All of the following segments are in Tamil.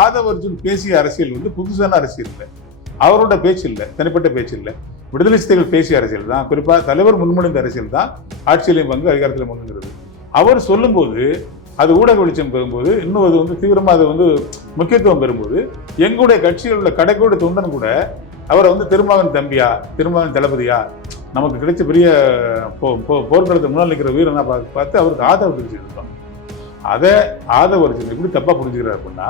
ஆதவ அர்ஜுன் பேசிய அரசியல் வந்து புதுசான அரசியல் இல்லை. அவரோட பேச்சு இல்லை தனிப்பட்ட பேச்சு இல்லை. விடுதலை சிறுத்தைகள் பேசிய அரசியல் தான். குறிப்பாக தலைவர் முன்மொழிந்த அரசியல் தான் ஆட்சியிலையும் பங்கு அதிகாரத்திலும் பங்குங்கிறது. அவர் சொல்லும்போது அது ஊடக வெளிச்சம் பெறும்போது இன்னும் அது வந்து தீவிரமா அது வந்து முக்கியத்துவம் பெறும்போது எங்களுடைய கட்சியில் உள்ள கடைக்கோட தொண்டன் கூட அவரை வந்து திருமாவன் தம்பியா திருமாவன் தளபதியா நமக்கு கிடைச்ச பெரிய போர்க்களத்தை முன்னால் நிற்கிற வீரனா பார்த்து பார்த்து அவருக்கு ஆதரவு தெரிவிச்சிருக்கோம். அதை ஆதரவு எப்படி தப்பா புரிஞ்சுக்கிறார் அப்படின்னா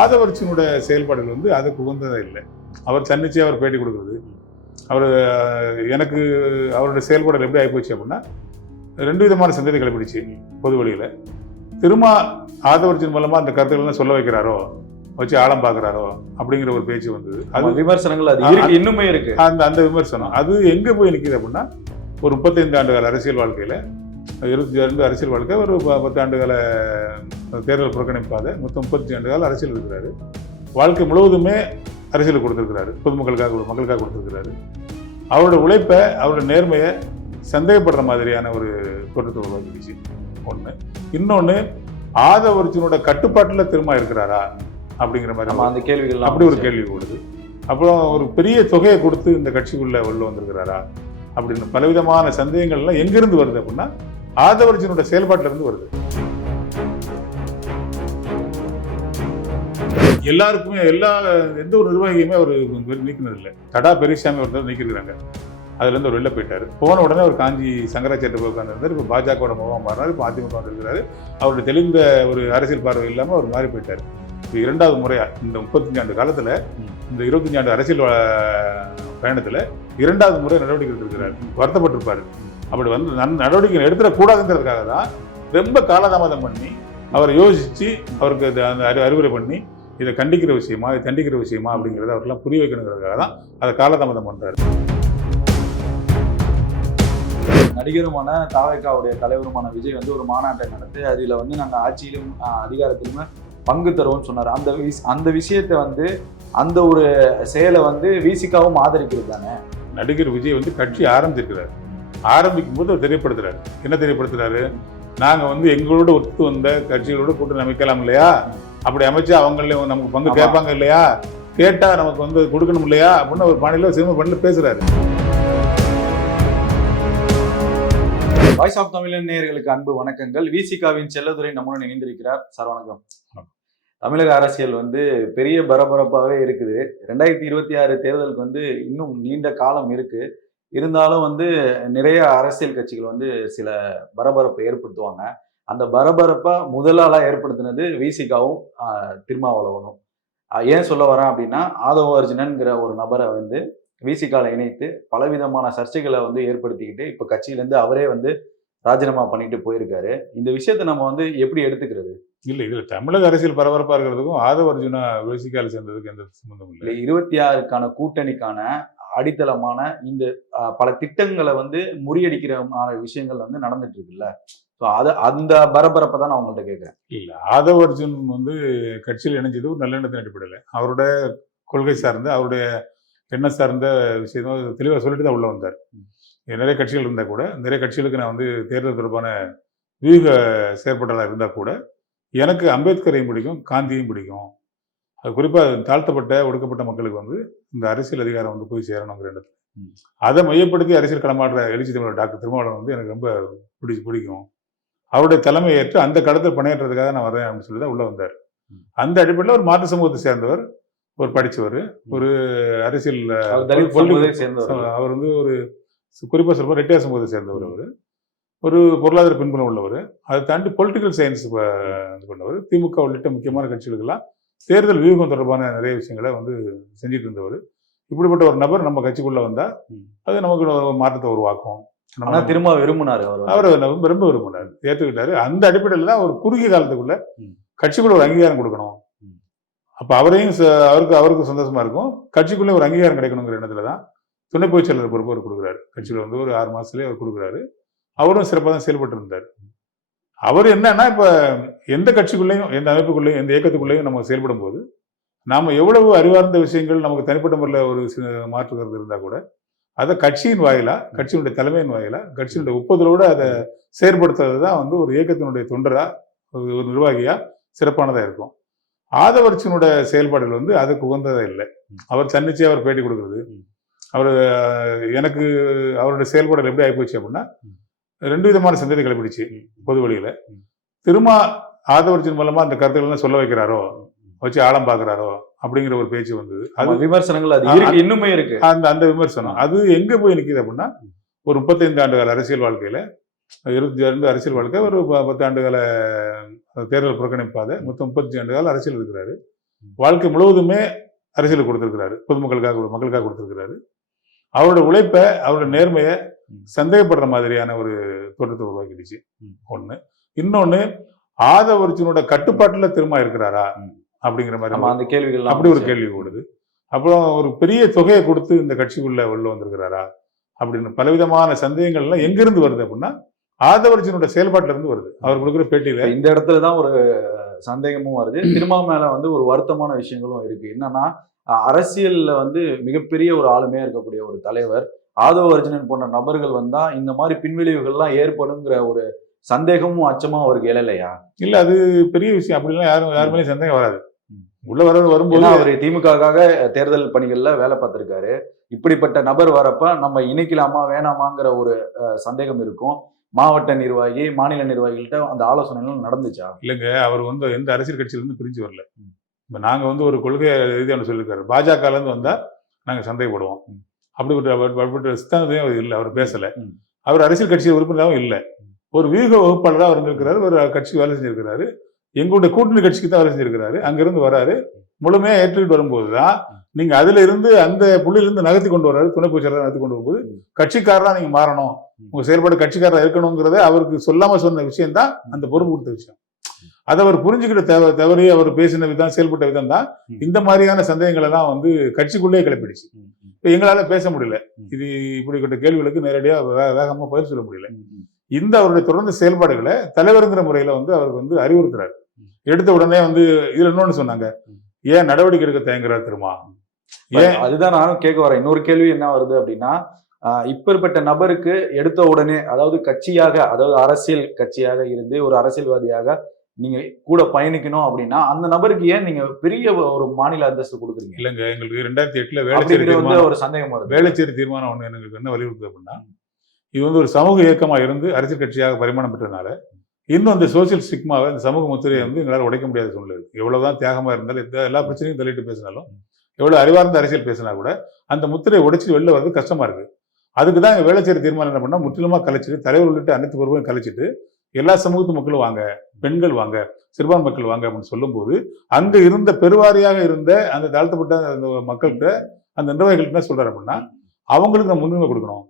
ஆதவர்ச்சியினுடைய செயல்பாடுகள் வந்து அதுக்கு உகந்ததே இல்லை. அவர் தன்னிச்சையாக அவர் பேட்டி கொடுக்குறது. அவர் எனக்கு அவருடைய செயல்பாடுகள் எப்படி ஆகிப்போச்சு அப்படின்னா ரெண்டு விதமான சந்ததி கிளப்பிடுச்சு பொது வழியில். திரும்ப ஆதவர்ச்சின் மூலமாக அந்த கருத்துக்கள்லாம் சொல்ல வைக்கிறாரோ வச்சு ஆழம் பார்க்குறாரோ அப்படிங்கிற ஒரு பேச்சு வந்தது. அது விமர்சனங்கள் அது இருக்கு இன்னுமே இருக்கு. அந்த அந்த விமர்சனம். அது எங்கே போய் நிற்கிது அப்படின்னா ஒரு முப்பத்தைந்து ஆண்டுகால அரசியல் வாழ்க்கையில் இருபத்தி ரெண்டு அரசியல் வாழ்க்கை ஒரு பத்து ஆண்டுகால தேர்தல் புறக்கணிப்பாத மொத்தம் முப்பத்தஞ்சு ஆண்டு கால அரசியல் இருக்கிறாரு. வாழ்க்கை முழுவதுமே அரசியல் கொடுத்துருக்கிறாரு. பொதுமக்களுக்காக மக்களுக்காக கொடுத்துருக்கிறாரு. அவரோட உழைப்பை அவரோட நேர்மையை சந்தேகப்படுற மாதிரியான ஒரு தோற்றத்தை உருவாக்கிடுச்சு. ஒன்று இன்னொன்று ஆதவர்ஜுனோட கட்டுப்பாட்டில் திரும்ப இருக்கிறாரா? அப்படிங்கிற மாதிரி நம்ம அந்த கேள்விகள் அப்படி ஒரு கேள்வி ஓடுது. அப்புறம் ஒரு பெரிய தொகையை கொடுத்து இந்த கட்சிக்குள்ள உள்ள வந்திருக்கிறாரா அப்படின்னு பலவிதமான சந்தேகங்கள்லாம் எங்கிருந்து வருது அப்படின்னா ஆதவர்ஜனோட செயல்பாட்டில இருந்து வருது. எல்லாருக்குமே எல்லா எந்த ஒரு நிர்வாகியுமே அவர் நீக்கினது இல்லை தடா பெரியசாமி ஒருத்தர் நீக்கிருக்கிறாங்க அதுல இருந்து அவர் வெளில போயிட்டாரு. போன உடனே அவர் காஞ்சி சங்கராச்சாரிய போய் உட்காந்துருந்தார் இப்போ பாஜகவோட முகம் மாறினார். இப்போ அதிமுக வந்திருக்கிறாரு. அவருடைய தெளிந்த ஒரு அரசியல் பார்வை இல்லாம அவர் மாறி போயிட்டாரு. இது இரண்டாவது முறையா. இந்த முப்பத்தஞ்சு ஆண்டு காலத்துல. இந்த இருபத்தஞ்சு ஆண்டு அரசியல் பயணத்துல இரண்டாவது முறை நடவடிக்கை எடுத்திருக்கிறார். வருத்தப்பட்டிருப்பாரு. அப்படி வந்து நன்- நடவடிக்கை எடுத்துடக்கூடாதுங்கிறதுக்காக தான் ரொம்ப காலதாமதம் பண்ணி அவரை யோசிச்சு அவருக்கு அந்த அறி அறிவுரை பண்ணி இதை கண்டிக்கிற விஷயமா இதை தண்டிக்கிற விஷயமா அப்படிங்கிறத அவருக்கெல்லாம் புரிய வைக்கணுங்கிறதுக்காக தான் அதை காலதாமதம் பண்றாரு. நடிகருமான தாவேக்காவுடைய தலைவருமான விஜய் வந்து ஒரு மாநாட்டை நடத்தி அதுல வந்து நாங்க ஆட்சியிலும் அதிகாரத்திலுமே பங்கு தருவோம்னு சொன்னார். அந்த அந்த விஷயத்தை வந்து அந்த ஒரு செயலை வந்து விசிகாவும் ஆதரிக்கிறது தானே? நடிகர் விஜய் வந்து கட்சி ஆரம்பிச்சிருக்கிறார். ஆரம்பிக்கும் போது அவர் தெரியப்படுத்துறாரு. என்ன தெரியப்படுத்துறாரு? நாங்க வந்து எங்களோட ஒத்து வந்த கட்சிகளோட கூட்டணி அமைக்கலாம் இல்லையா? அப்படி அமைச்சு அவங்களே நமக்கு பங்கு. கேட்பாங்க இல்லையா? கேட்டா நமக்கு வந்து கொடுக்கணும் இல்லையா? அப்படின்னு ஒரு பாணியில சினிமா பண்ணில பேசுறாரு. வாய்ஸ் ஆஃப் தமிழன் நேயர்களுக்கு அன்பு வணக்கங்கள். விசிகாவின் செல்லதுரை நம்முடன் இணைந்திருக்கிறார். சார் வணக்கம். தமிழக அரசியல் வந்து பெரிய பரபரப்பாகவே இருக்குது. ரெண்டாயிரத்தி இருபத்தி ஆறு தேர்தலுக்கு வந்து இன்னும் நீண்ட காலம் இருக்கு. இருந்தாலும் வந்து நிறைய அரசியல் கட்சிகள் வந்து சில பரபரப்பை ஏற்படுத்துவாங்க. அந்த பரபரப்பை முதலாளா ஏற்படுத்தினது விசிகாவும் திருமாவளவனும். ஏன் சொல்ல வரேன் அப்படின்னா ஆதவ அர்ஜுனன்கிற ஒரு நபரை வந்து விசிகாவில் இணைத்து பலவிதமான சர்ச்சைகளை வந்து ஏற்படுத்திக்கிட்டு இப்போ கட்சியிலேருந்து அவரே வந்து ராஜினாமா பண்ணிட்டு போயிருக்காரு. இந்த விஷயத்தை நம்ம வந்து எப்படி எடுத்துக்கிறது? இல்ல இதுல தமிழக அரசியல் பரபரப்பா இருக்கிறதுக்கும் ஆதவ அர்ஜுனா விசிகால சேர்ந்ததுக்கு எந்த சம்பந்தம் இல்லை. இருபத்தி ஆறுக்கான கூட்டணிக்கான அடித்தளமான இந்த பல திட்டங்களை வந்து முறியடிக்கிற விஷயங்கள் வந்து நடந்துட்டு இருக்குல்ல ஸோ அதை அந்த பரபரப்பை தான் நான் உங்கள்கிட்ட கேட்குறேன் இல்ல ஆதவ அர்ஜுன் வந்து கட்சியில் இணைஞ்சது ஒரு நல்லெண்ணத்தின் அடிப்படையில். அவரோட கொள்கை சார்ந்த அவருடைய எண்ணம் சார்ந்த விஷயம் தெளிவாக சொல்லிட்டு தான் உள்ள வந்தார். நிறைய கட்சிகள் இருந்தால் கூட நிறைய கட்சிகளுக்கு நான் வந்து தேர்தல் தொடர்பான வியூக செயற்பட்டலாக இருந்தால் கூட எனக்கு அம்பேத்கரையும் பிடிக்கும் காந்தியும் பிடிக்கும். அது குறிப்பாக தாழ்த்தப்பட்ட ஒடுக்கப்பட்ட மக்களுக்கு வந்து இந்த அரசியல் அதிகாரம் வந்து போய் சேரணுங்கிற ம். அதை மையப்படுத்தி அரசியல் களமாடுற எழுச்சி தமிழர் டாக்டர் திருமாவளவன் வந்து எனக்கு ரொம்ப பிடிச்சி பிடிக்கும். அவருடைய தலைமை ஏற்று அந்த களத்தில் பணியாற்றுறதுக்காக நான் வரேன் அப்படின்னு சொல்லி தான் உள்ள வந்தார். அந்த அடிப்படையில் ஒரு மாற்று சமூகத்தை சேர்ந்தவர் ஒரு படிச்சவர் ஒரு அரசியல். அவர் வந்து ஒரு குறிப்பாக சொல்லுவோம் ரெட்டியார் சமூகத்தை சேர்ந்தவர் அவர். ஒரு பொருளாதார பின்புலம் உள்ளவர். அதை தாண்டி பொலிட்டிக்கல் சயின்ஸ் இது பண்ணவர். திமுக உள்ளிட்ட முக்கியமான கட்சிகளுக்கெல்லாம் தேர்தல் வியூகம் தொடர்பான நிறைய விஷயங்களை வந்து செஞ்சுட்டு இருந்தவர். இப்படிப்பட்ட ஒரு நபர் நம்ம கட்சிக்குள்ள வந்தா. அது நமக்கு மாற்றத்தை உருவாக்கும். நம்ம- ஆனா திரும்ப விரும்பினாரு அவர். அவர் ரொம்ப ரொம்ப விரும்பினார். ஏற்றுக்கிட்டாரு அந்த அடிப்படையில் தான் ஒரு குறுகிய காலத்துக்குள்ள. கட்சிக்குள்ள ஒரு அங்கீகாரம் கொடுக்கணும். அப்ப அவரையும் அவருக்கு அவருக்கு சந்தோஷமா இருக்கும். கட்சிக்குள்ளே ஒரு அங்கீகாரம் கிடைக்கணுங்கிற எண்ணத்துல தான் துணை பொதுச் செயலர் பொறுப்பு அவர் கொடுக்குறாரு. கட்சியில வந்து ஒரு ஆறு மாசத்துலயே அவர் கொடுக்குறாரு. அவரும் சிறப்பாக தான் செயல்பட்டு இருந்தார் அவர் என்னன்னா இப்ப எந்த கட்சிக்குள்ளேயும் எந்த அமைப்புக்குள்ளேயும் எந்த இயக்கத்துக்குள்ளேயும் நம்ம செயல்படும் போது நாம எவ்வளவு அறிவார்ந்த விஷயங்கள் நமக்கு தனிப்பட்ட முறையில் ஒரு மாற்று கருத்து இருந்தா கூட அதை கட்சியின் வாயிலா கட்சியினுடைய தலைமையின் வாயிலா கட்சியினுடைய ஒப்புதலோடு அதை செயற்படுத்துறது தான் வந்து ஒரு இயக்கத்தினுடைய தொண்டரா ஒரு ஒரு நிர்வாகியா சிறப்பானதா இருக்கும். ஆதவர்ச்சியினுடைய செயல்பாடுகள் வந்து அதுக்கு உகந்ததா இல்லை. அவர் தன்னிச்சையா அவர் பேட்டி கொடுக்குறது. அவர் எனக்கு அவருடைய செயல்பாடுகள் எப்படி ஆகிப்போச்சு அப்படின்னா ரெண்டு விதமான சிந்தனை கடைபிடிச்சு பொது வழியில திரும்ப ஆதவர்ச்சின் மூலமா அந்த கருத்துக்கள் எல்லாம் சொல்ல வைக்கிறாரோ? வச்சு ஆழம் பார்க்கறாரோ? அப்படிங்கிற ஒரு பேச்சு வந்தது. அது விமர்சனங்கள் அது இன்னுமே இருக்கு. அந்த அந்த விமர்சனம். அது எங்க போய் நிக்குது அப்படின்னா ஒரு முப்பத்தைந்து ஆண்டு கால அரசியல் வாழ்க்கையில இருபத்தி ஆண்டு அரசியல் வாழ்க்கை ஒரு பத்து ஆண்டு கால தேர்தல் புறக்கணிப்பாத மொத்தம் முப்பத்தஞ்சு ஆண்டு கால அரசியல் இருக்கிறாரு. வாழ்க்கை முழுவதுமே அரசியல் கொடுத்திருக்கிறாரு. பொதுமக்களுக்காக மக்களுக்காக கொடுத்திருக்கிறாரு. அவரோட உழைப்பை அவரோட நேர்மையை சந்தேகப்படுற மாதிரியான ஒரு தோற்றத்தை உருவாக்கிடுச்சு. ஒண்ணு. இன்னொன்னு ஆதவர்ச்சினோட கட்டுப்பாட்டுல திரும்ப இருக்கிறாரா. அப்படிங்கிற மாதிரி நம்ம அந்த கேள்விகள் அப்படி ஒரு கேள்வி ஓடுது. அப்புறம் ஒரு பெரிய தொகையை கொடுத்து இந்த கட்சிக்குள்ள உள்ள வந்திருக்கிறாரா? அப்படின்னு பலவிதமான சந்தேகங்கள் எல்லாம் எங்கிருந்து வருது அப்படின்னா ஆதவர்ஜனோட செயல்பாட்டுல இருந்து வருது. அவர் கொடுக்குற பேட்டியில. இந்த இடத்துல தான் ஒரு சந்தேகமும் வருது. திருமா மேல வந்து ஒரு வருத்தமான விஷயங்களும் இருக்கு. என்னன்னா அரசியல்ல வந்து மிகப்பெரிய ஒரு ஆளுமையா இருக்கக்கூடிய ஒரு தலைவர் ஆதவ அர்ஜுனன் போன்ற நபர்கள் வந்தா இந்த மாதிரி பின்விளைவுகள்லாம் ஏற்படுங்கிற ஒரு சந்தேகமும் அச்சமும் அவருக்கு எழலையா? இல்ல அது பெரிய விஷயம். அப்படிலாம் யாரும் யார் மேலேயும் சந்தேகம் வராது. உள்ள வர வரும்போது அவர் திமுகவுக்காக தேர்தல் பணிகள்ல வேலை பார்த்திருக்காரு. இப்படிப்பட்ட நபர் வரப்ப நம்ம இணைக்கலாமா வேணாமாங்கிற ஒரு சந்தேகம் இருக்கும். மாவட்ட நிர்வாகி மாநில நிர்வாகிகள்கிட்ட அந்த ஆலோசனைகள் நடந்துச்சா? இல்லைங்க அவர் வந்து எந்த அரசியல் கட்சியில இருந்து பிரிஞ்சு வரல. இப்ப நாங்க வந்து ஒரு கொள்கை ரீதியான சொல்லியிருக்காரு. பாஜக இருந்து வந்தா நாங்க சந்தேகப்படுவோம். அப்படிப்பட்ட அவர் சித்தாந்தத்தையும் அவர் இல்லை அவர் பேசல. அவர் அரசியல் கட்சி உறுப்பினராகவும் இல்லை. ஒரு வியூக வகுப்பாளராக இருந்திருக்கிறாரு ஒரு கட்சிக்கு வேலை செஞ்சிருக்கிறாரு. எங்களுடைய கூட்டணி கட்சிக்கு தான் வேலை செஞ்சிருக்கிறாரு. அங்கிருந்து வராரு. முழுமையா ஏற்றுக்கிட்டு வரும்போது தான் நீங்க அதுல இருந்து அந்த புள்ளியிலிருந்து நகர்த்தி கொண்டு வர்றாரு துணை பொதுச்செயலாளர் நகர்த்தி கொண்டு வரும்போது கட்சிக்காரரா நீங்க மாறணும். உங்க செயல்பாடு கட்சிக்காரரா இருக்கணுங்கிறத அவருக்கு சொல்லாம சொன்ன விஷயம் தான் அந்த பொறுப்பு கொடுத்த விஷயம். அதை அவர் புரிஞ்சுக்கிட்ட தேவை தவறி அவர் பேசின விதம் செயல்பட்ட விதம் தான். இந்த மாதிரியான சந்தேகங்கள் எல்லாம் வந்து கட்சிக்குள்ளேயே கிளப்பிடுச்சு. இப்ப எங்களால பேச முடியல. இது இப்படிப்பட்ட கேள்விகளுக்கு நேரடியா வே- வேகமா பதில் சொல்ல முடியல. இந்த அவருடைய தொடர்ந்து செயல்பாடுகளை தலைவருங்கிற முறையில வந்து அவருக்கு வந்து அறிவுறுத்துறாரு. எடுத்த உடனே வந்து இதுல இன்னொன்னு சொன்னாங்க. ஏன் நடவடிக்கை எடுக்க தயங்குறாரு திருமா ஏன் அதுதான் நானும் கேட்க வரேன். இன்னொரு கேள்வி என்ன வருது அப்படின்னா இப்பேற்பட்ட நபருக்கு எடுத்த உடனே அதாவது கட்சியாக அதாவது அரசியல் கட்சியாக இருந்து ஒரு அரசியல்வாதியாக நீங்க கூட பயணிக்கணும் அப்படின்னா அந்த நபருக்கு ஏன் நீங்க பெரிய ஒரு மாநில அந்தஸ்து கொடுக்குறீங்க? இல்லைங்க எங்களுக்கு ரெண்டாயிரத்தி எட்டுல வேலைச்சேரி வந்து ஒரு சந்தேகம் வருது. வேலைச்சேரி தீர்மானம் ஒண்ணு எங்களுக்கு என்ன வலியுறுத்துது அப்படின்னா இது வந்து ஒரு சமூக இயக்கமா இருந்து அரசியல் கட்சியாக பரிமாணம் பெற்றதுனால இன்னும் அந்த சோசியல் ஸ்டிக்மாவை இந்த சமூக முத்திரையை வந்து எங்களால் உடைக்க முடியாத சூழ்நிலை இருக்கு. எவ்வளவுதான் தியாகமா இருந்தாலும் எந்த எல்லா பிரச்சனையும் தள்ளிட்டு பேசினாலும் எவ்வளவு அறிவார்ந்த அரசியல் பேசினா கூட அந்த முத்திரையை உடைச்சு வெளில வர்றது கஷ்டமா இருக்கு. அதுக்கு தான் வேலைச்சேரி தீர்மானம் என்ன பண்ணா முற்றிலுமா கலைச்சிட்டு தலைவர் உள்ளிட்ட அனைத்து பொறுப்பையும் கலைச்சிட்டு எல்லா சமூகத்து மக்களும் வாங்க பெண்கள் வாங்க சிறுபான்மை மக்கள் வாங்க அப்படின்னு சொல்லும்போது அங்க இருந்த பெருவாரியாக இருந்த அந்த தாழ்த்தப்பட்ட அந்த மக்கள்கிட்ட அந்த நிர்வாகிகள்ட்ட என்ன சொல்றாரு அப்படின்னா அவங்களுக்கு நம்ம முன்னுரிமை கொடுக்கணும்.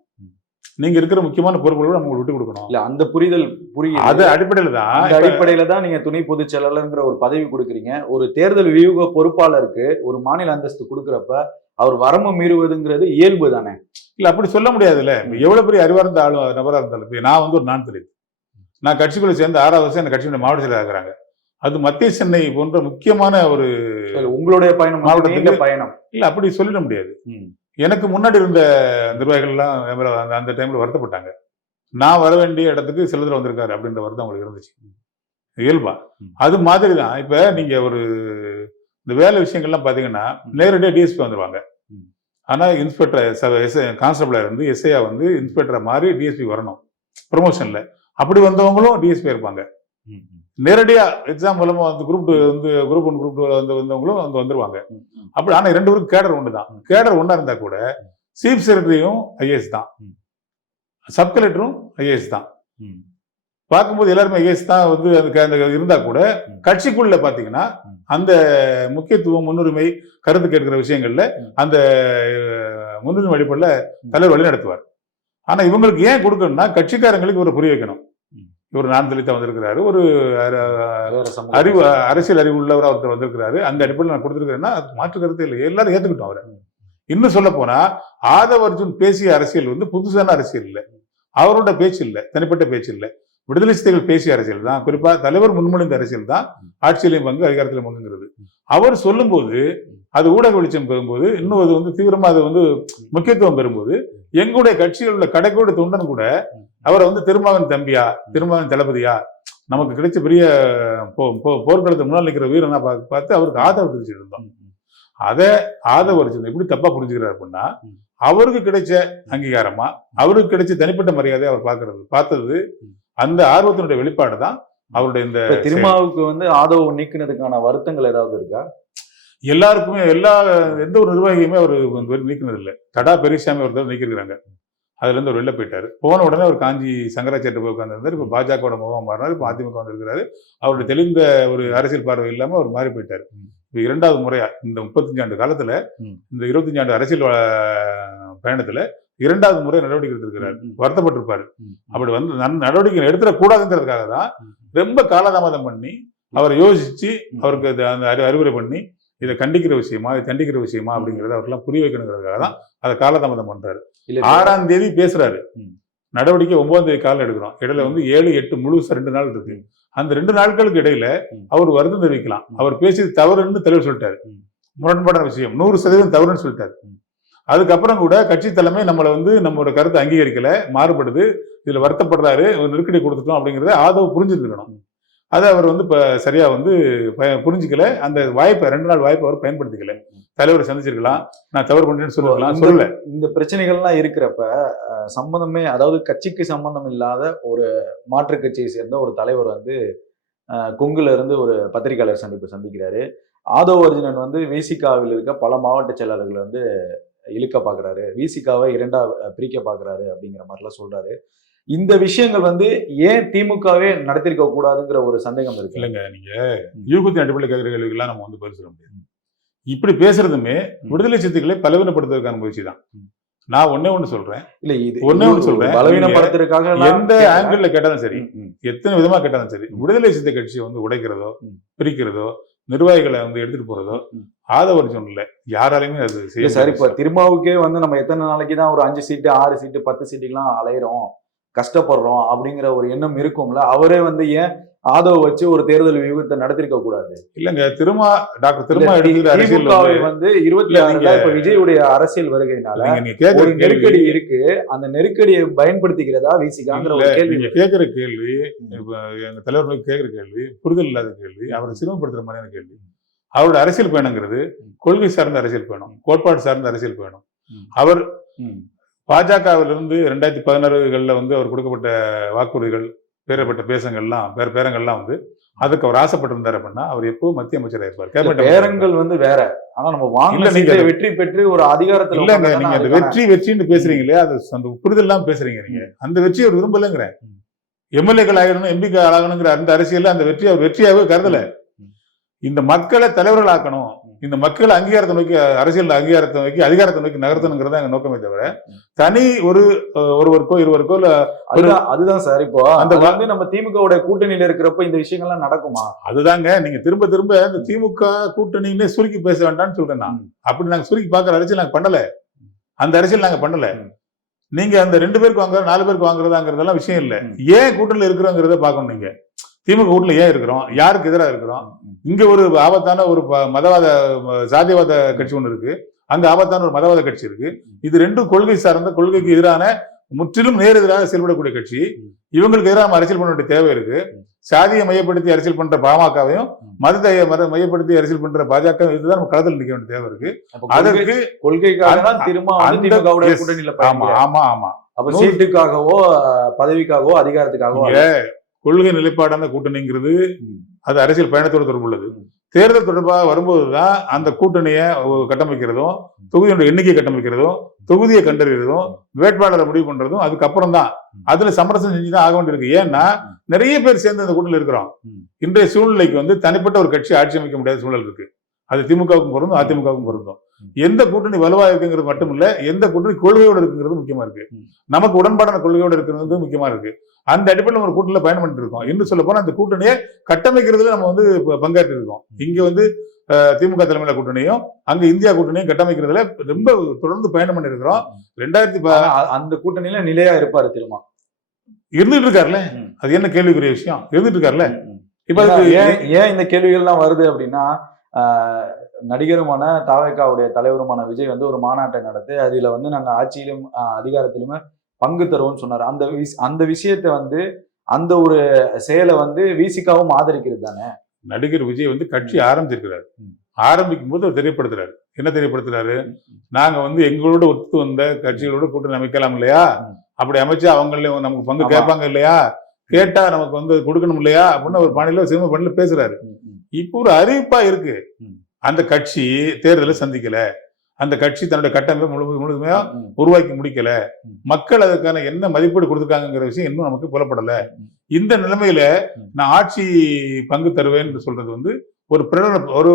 நீங்க இருக்கிற முக்கியமான பொறுப்புகளை நம்ம விட்டு கொடுக்கணும். இல்ல அந்த புரிதல் புரியுது. அது அடிப்படையில தான் அந்த அடிப்படையில தான் நீங்க துணை பொதுச் செயலாளர்ங்கிற ஒரு பதவி கொடுக்குறீங்க. ஒரு தேர்தல் வியூக பொறுப்பாளருக்கு ஒரு மாநில அந்தஸ்து கொடுக்குறப்ப அவர் வரம்பு மீறுவதுங்கிறது இயல்பு தானே? இல்ல அப்படி சொல்ல முடியாதுல்ல. இப்ப எவ்வளவு பெரிய அறிவார்ந்த ஆளு நபரா இருந்தாலும் நான் வந்து ஒரு நான் தெரியுது நான் கட்சிக்குள்ள சேர்ந்து ஆறாவது வருஷம் அந்த கட்சியுடைய மாவட்ட செயலாளர் இருக்கிறாங்க. அது மத்திய சென்னை போன்ற முக்கியமான ஒரு உங்களுடைய பயணம் மாவட்டத்துக்கு- பயணம். இல்ல அப்படி சொல்லிட முடியாது. எனக்கு முன்னாடி இருந்த நிர்வாகிகள் எல்லாம் என் மேல அந்த- அந்த டைம்ல வருத்தப்பட்டாங்க. நான் வர வேண்டிய இடத்துக்கு சிலதர் வந்திருக்காரு அப்படின்ற வருத்தம் அவங்களுக்கு இருந்துச்சு. இயல்பா. அது மாதிரி தான் இப்ப நீங்க ஒரு இந்த வேலை விஷயங்கள்லாம் பாத்தீங்கன்னா நேரடியாக டிஎஸ்பி வந்துருவாங்க. ஆனா இன்ஸ்பெக்டர் கான்ஸ்டபிளா இருந்து எஸ்ஐயா வந்து இன்ஸ்பெக்டரை மாறி டிஎஸ்பி வரணும். ப்ரொமோஷன்ல அப்படி வந்தவங்களும் டிஎஸ்பி இருப்பாங்க ம், ம், நேரடியா எக்ஸாம் மூலமா வந்து குரூப் வந்து குரூப் ஒன் குரூப் வந்து வந்தவங்களும் வந்து வந்துருவாங்க. அப்படி ஆனா ரெண்டு பேரும் கேடர் ஒன்று தான் கேடர் ஒன்றா இருந்தா கூட சீஃப் செக்ரட்டரியும் ஐஏஎஸ் தான். சப் கலெக்டரும் ஐஏஎஸ் தான். பார்க்கும்போது எல்லாருமே ஐஏஎஸ் தான் வந்து அந்த இருந்தா கூட. கட்சிக்குள்ள பாத்தீங்கன்னா ம். அந்த முக்கியத்துவம் முன்னுரிமை கருத்து கேட்கிற விஷயங்கள்ல. அந்த முன்னுரிமை அடிப்படையில் தலைவர் வழி நடத்துவார் ஆனா இவங்களுக்கு ஏன் கொடுக்கணும்னா கட்சிக்காரங்களுக்கு இவரை புரிய வைக்கணும். இவர் நான் தலித்தா வந்திருக்கிறாரு. ஒரு அறிவு அரசியல் அறிவு உள்ளவர் ஒருத்தர் வந்திருக்கிறாரு. அந்த அடிப்படையில் நான் கொடுத்துருக்கிறேன்னா மாற்று கருத்து இல்லை. எல்லாரும் ஏத்துக்கிட்டோம் அவரை. இன்னும் சொல்ல போனா ஆதவ அர்ஜுன் பேசிய அரசியல் வந்து புதுசான அரசியல் இல்லை. அவரோட பேச்சு இல்லை. தனிப்பட்ட பேச்சு இல்லை. விடுதலை சிறுத்தைகள் பேசிய அரசியல் தான். குறிப்பா தலைவர் முன்மொழிந்த அரசியல் தான். ஆட்சியிலையும் பங்கு அதிகாரத்திலும் பங்குங்கிறது. அவர் சொல்லும்போது அது ஊடக வெளிச்சம் பெறும்போது இன்னும் அது வந்து தீவிரமா அது வந்து முக்கியத்துவம் பெறும்போது எங்களுடைய கட்சியில் உள்ள கடைக்கோடி தொண்டன் கூட அவரை வந்து திருமாவன் தம்பியா? திருமாவன் தளபதியா? நமக்கு கிடைச்ச பெரிய போர்க்களத்தை முன்னால் நிற்கிற வீரனா பார்த்து அவருக்கு ஆதரவு தெரிவிச்சுட்டு இருந்தோம். அதை ஆதரவு அளிச்சது எப்படி தப்பா புரிஞ்சுக்கிறார் அப்படின்னா. அவருக்கு கிடைச்ச அங்கீகாரமா அவருக்கு கிடைச்ச தனிப்பட்ட மரியாதையை அவர் பார்க்கறது பார்த்தது. அந்த ஆர்வத்தினுடைய வெளிப்பாடு தான் அவருடைய இந்த திருமாவுக்கு வந்து ஆதரவு நீக்கினதுக்கான வருத்தங்கள் ஏதாவது இருக்கா? எல்லாருக்குமே எல்லா எந்த ஒரு நிர்வாகியுமே அவர் வந்து நீக்கினது இல்லை தடா பெரியசாமி ஒருத்தர் நீக்கிருக்கிறாங்க அதுல இருந்து அவர் வெளில போயிட்டாரு போன உடனே அவர் காஞ்சி சங்கராச்சாரிய போய் உட்காந்துருந்தார் இப்ப பாஜகவோட முகம் மாறினார் இப்ப அதிமுக வந்திருக்கிறாரு அவருடைய தெளிந்த ஒரு அரசியல் பார்வை இல்லாம அவர் மாறி போயிட்டாரு. இப்ப இரண்டாவது முறையா இந்த முப்பத்தஞ்சு ஆண்டு காலத்துல. இந்த இருபத்தஞ்சு ஆண்டு அரசியல் பயணத்துல இரண்டாவது முறை நடவடிக்கை எடுத்திருக்கிறார். வருத்தப்பட்டிருப்பாரு. அப்படி வந்து நடவடிக்கை எடுத்துடக்கூடாதுங்கிறதுக்காக தான். ரொம்ப காலதாமதம் பண்ணி அவரை யோசிச்சு. அவருக்கு அது அந்த அறி- அறிவுரை பண்ணி இதை கண்டிக்கிற விஷயமா இதை தண்டிக்கிற விஷயமா அப்படிங்கறத அவருக்கெல்லாம் புரிய வைக்கணுங்கிறதுக்காக தான் அதை காலதாமதம் பண்றாரு. ஆறாம் தேதி பேசுறாரு. நடவடிக்கை ஒன்பதாம் தேதி காலம் எடுக்கிறோம். இடையில வந்து ஏழு எட்டு முழுசா ரெண்டு நாள் இருக்கு. அந்த ரெண்டு நாட்களுக்கு இடையில. அவர் வருத்தம் தெரிவிக்கலாம். அவர் பேசியது தவறுன்னு தெளிவு சொல்லிட்டாரு. முரண்பாடான விஷயம். நூறு சதவீதம் தவறுன்னு சொல்லிட்டாரு. அதுக்கப்புறம் கூட கட்சி தலைமை நம்மளை வந்து நம்மளோட கருத்தை அங்கீகரிக்கல மாறுபடுது இதுல வருத்தப்படுறாரு ஒரு நெருக்கடி கொடுத்துட்டோம் அப்படிங்கறத ஆதவ புரிஞ்சுக்கணும் அதை அவர் வந்து இப்ப சரியா வந்து புரிஞ்சுக்கல. அந்த வாய்ப்பை ரெண்டு நாள் வாய்ப்பை அவர் பயன்படுத்திக்கல. தலைவரை சந்திச்சிருக்கலாம். நான் தவறு பண்ணேன்னு சொல்லிருக்கலாம். இந்த- சொல்லல. இந்த பிரச்சனைகள்லாம் இருக்கிறப்ப சம்பந்தமே அதாவது கட்சிக்கு சம்பந்தம் இல்லாத ஒரு மாற்றுக் கட்சியை சேர்ந்த ஒரு தலைவர் வந்து கொங்குல இருந்து ஒரு பத்திரிகையாளர் சந்திப்பு சந்திக்கிறாரு. ஆதவ அர்ஜுனன் வந்து விசிகாவில் இருக்க பல மாவட்ட செயலாளர்கள் வந்து இழுக்க பாக்குறாரு. விசிகாவை இரண்டா பிரிக்க பாக்குறாரு அப்படிங்கிற மாதிரிலாம் சொல்றாரு. இந்த விஷயங்கள் வந்து ஏன் திமுகவே நடத்திருக்க கூடாதுங்கிற ஒரு சந்தேகம் இருக்கு இல்லைங்க நீங்க யூகத்தின் அடிப்படையில் கேட்கிற கேள்விக்கெல்லாம் நம்ம வந்து சொல்ல முடியாது இப்படி பேசுறதுமே விடுதலை சித்துக்களை பலவீனப்படுத்துவதற்கான முயற்சி தான். நான் ஒண்ணே ஒண்ணு சொல்றேன் இல்ல இது இது ஒண்ணு சொல்றேன். பலவீனப்படுத்துறதுக்காக எந்த. ஆங்கிள் கேட்டாலும் சரி. எத்தனை விதமா கேட்டாலும் சரி விடுதலை சித்த கட்சியை வந்து உடைக்கிறதோ. பிரிக்கிறதோ நிர்வாகிகளை வந்து எடுத்துட்டு போறதோ ம். ஆதவர்ஜன் இல்ல யாராலையுமே அது சார் இப்ப. திருமாவுக்கே வந்து நம்ம எத்தனை நாளைக்கு தான் ஒரு அஞ்சு சீட்டு ஆறு சீட்டு பத்து சீட்டுக்கெல்லாம் அலையிறோம் கஷ்டப்படுறோம் அப்படிங்கிற ஒரு எண்ணம் இருக்கும்ல அவரே வந்து ஏன் ஆதவ வச்சு ஒரு தேர்தல் வியூகத்தை நடத்திருக்க கூடாது இல்லங்க திருமா டாக்டர் திருமா திமுகவை வந்து- இருபத்தி ஆறுல இப்ப விஜயுடைய அரசியல் வருகையினால ஒரு நெருக்கடி இருக்கு அந்த நெருக்கடியை பயன்படுத்திக்கிறதா விசிகாங்கிற இல்ல, ஒரு கேள்வி. கேட்கிற கேள்வி எங்க தலைவர் நோக்கி கேட்கிற கேள்வி புரிதல் இல்லாத கேள்வி அவரை சிரமப்படுத்துற மாதிரியான கேள்வி அவரோட அரசியல் பயணங்கிறது. கொள்கை சார்ந்த அரசியல் பயணம் கோட்பாடு சார்ந்த அரசியல் பயணம். அவர். பாஜகவிலிருந்து ரெண்டாயிரத்தி பதினாறுகள்ல வந்து அவர் கொடுக்கப்பட்ட வாக்குறுதிகள் பேரப்பட்ட பேசங்கள்லாம் பேர பேரங்கள்லாம் வந்து அதுக்கு அவர் ஆசைப்பட்டிருந்தார் அப்படின்னா அவர் எப்போ மத்திய அமைச்சராக இருப்பார். கேபினெட் பேரங்கள் வந்து வேற. ஆனா நம்ம வாங்கின இல்ல, நீங்க வெற்றி பெற்று ஒரு அதிகாரத்துல இல்லங்க நீங்க அந்த வெற்றி வெற்றின்னு பேசுறீங்களே அது அந்த புரிதல் எல்லாம் பேசுறீங்க நீங்க. அந்த வெற்றியை அவர் விரும்பலங்கிறேன். எம்எல்ஏக்கள் ஆகணும் எம்பிக்கள் ஆகணுங்கிற அந்த அரசியல்ல அந்த வெற்றி அவர் வெற்றியாவே கருதல. இந்த மக்களை தலைவர்கள் ஆக்கணும் இந்த மக்களை அங்கீகாரத்தை நோக்கி அரசியல் அங்கீகாரத்தை நோக்கி அதிகாரத்தை நோக்கி நகர்த்தணுங்கிறத எங்க நோக்கமே தவிர. தனி ஒரு ஒருவருக்கோ இருவருக்கோ இல்ல அதுதான் அதுதான் சார் இப்போ அந்த வந்து நம்ம திமுகவோட கூட்டணியில இருக்கிறப்ப இந்த விஷயங்கள்லாம் நடக்குமா அதுதாங்க நீங்க திரும்ப திரும்ப இந்த திமுக கூட்டணின்னே சுருக்கி பேச வேண்டாம்னு சொல்றேன் நான். அப்படி நாங்க சுருக்கி பார்க்குற அரசியல் நாங்க பண்ணல அந்த அரசியல் நாங்க பண்ணல. நீங்க அந்த ரெண்டு பேருக்கு வாங்குற நாலு பேருக்கு வாங்குறதாங்கிறதெல்லாம் விஷயம் இல்ல. ஏன் கூட்டணியில் இருக்கிறோங்கிறத பார்க்கணும் நீங்க திமுக கூட்டணியில் ஏன் இருக்கிறோம் யாருக்கு எதிராக இருக்கிறோம். இங்க ஒரு ஆபத்தான ஒரு மதவாத சாதியவாத கட்சி ஒன்று இருக்கு அங்க ஆபத்தான ஒரு மதவாத கட்சி இருக்கு இது ரெண்டும் கொள்கை சார்ந்த கொள்கைக்கு எதிரான முற்றிலும் நேர் எதிராக செயல்படக்கூடிய கட்சி. இவங்களுக்கு எதிராக அரசியல் பண்ண வேண்டிய தேவை இருக்கு. சாதியை மையப்படுத்தி அரசியல் பண்ற பாமகவையும். மதத்தை மத- மையப்படுத்தி அரசியல் பண்ற பாஜக இதுதான் நம்ம களத்தில் நிக்க வேண்டிய தேவை இருக்கு அதற்கு கொள்கைக்காக ஆமா. ஆமா ஆமா அப்ப சீட்டுக்காகவோ பதவிக்காகவோ அதிகாரத்துக்காகவோ கொள்கை நிலைப்பாடான கூட்டணிங்கிறது. அது அரசியல் பயணத்தோட தொடர்புள்ளது. தேர்தல் தொடர்பாக வரும்போதுதான் அந்த கூட்டணியை கட்டமைக்கிறதும் தொகுதியோட எண்ணிக்கை கட்டமைக்கிறதும் தொகுதியை கண்டறியறதும் வேட்பாளரை முடிவு பண்றதும் அதுக்கப்புறம் தான். அதுல சமரசம் செஞ்சு தான் ஆக வேண்டியிருக்கு ஏன்னா. நிறைய பேர் சேர்ந்து அந்த கூட்டணியில் இருக்கிறோம். இன்றைய சூழ்நிலைக்கு வந்து தனிப்பட்ட ஒரு கட்சி ஆட்சி அமைக்க முடியாத சூழல் இருக்கு அது திமுகவுக்கும் பொருந்தும் அதிமுகவுக்கும் பொருந்தும். எந்த கூட்டணி வலுவா இருக்குங்கிறது மட்டும் இல்ல எந்த கூட்டணி கொள்கையோட இருக்குங்கிறது முக்கியமா இருக்கு. நமக்கு உடன்பாடான கொள்கையோட இருக்கிறது முக்கியமா இருக்கு. அந்த அடிப்படையில் ஒரு கூட்டணியில பயணம் பண்ணிட்டு இருக்கோம் இன்னும் சொல்ல போனா அந்த கூட்டணியை கட்டமைக்கிறதுல நம்ம வந்து பங்காற்றி இருக்கோம் இங்க வந்து திமுக தலைமையில கூட்டணியும் அங்க இந்தியா கூட்டணியும் கட்டமைக்கிறதுல ரொம்ப தொடர்ந்து பயணம் பண்ணிருக்கிறோம். ரெண்டாயிரத்தி அந்த கூட்டணியில நிலையா இருப்பாரு திரும்ப இருந்துட்டு இருக்காருல்ல. அது என்ன கேள்விக்குரிய விஷயம்? இருந்துட்டு இருக்காருல்ல. இப்ப ஏன் ஏன் இந்த கேள்விகள்லாம் வருது அப்படின்னா நடிகருமான தாவேக்காவுடைய தலைவருமான விஜய் வந்து ஒரு மாநாட்டை நடத்தி அதுல வந்து நாங்க ஆட்சியிலும் அதிகாரத்திலுமே பங்கு தருவோம்னு சொன்னாரு. அந்த அந்த விஷயத்தை வந்து அந்த ஒரு செயலை வந்து விசிகாவும் ஆதரிக்கிறது தானே? நடிகர் விஜய் வந்து கட்சி ஆரம்பிச்சிருக்கிறாரு. ஆரம்பிக்கும் போது அவர் தெரியப்படுத்துறாரு. என்ன தெரியப்படுத்துறாரு? நாங்க வந்து எங்களோட ஒத்து வந்த கட்சிகளோட கூட்டணி அமைக்கலாம் இல்லையா. அப்படி அமைச்சு அவங்கள நமக்கு பங்கு. கேட்பாங்க இல்லையா? கேட்டா நமக்கு வந்து கொடுக்கணும் இல்லையா? அப்படின்னு ஒரு பாணியில சினிமா பண்ணில பேசுறாரு. இப்போ ஒரு அறிவிப்பா இருக்கு. அந்த கட்சி தேர்தலை சந்திக்கல அந்த கட்சி தன்னுடைய கட்டமைப்பை முழு முழுமையா உருவாக்கி முடிக்கல. மக்கள் அதுக்கான என்ன மதிப்பீடு கொடுத்துருக்காங்கிற விஷயம் இன்னும் நமக்கு புலப்படல. இந்த நிலைமையில. நான் ஆட்சி பங்கு தருவேன்னு சொல்றது வந்து ஒரு பிரகடன ஒரு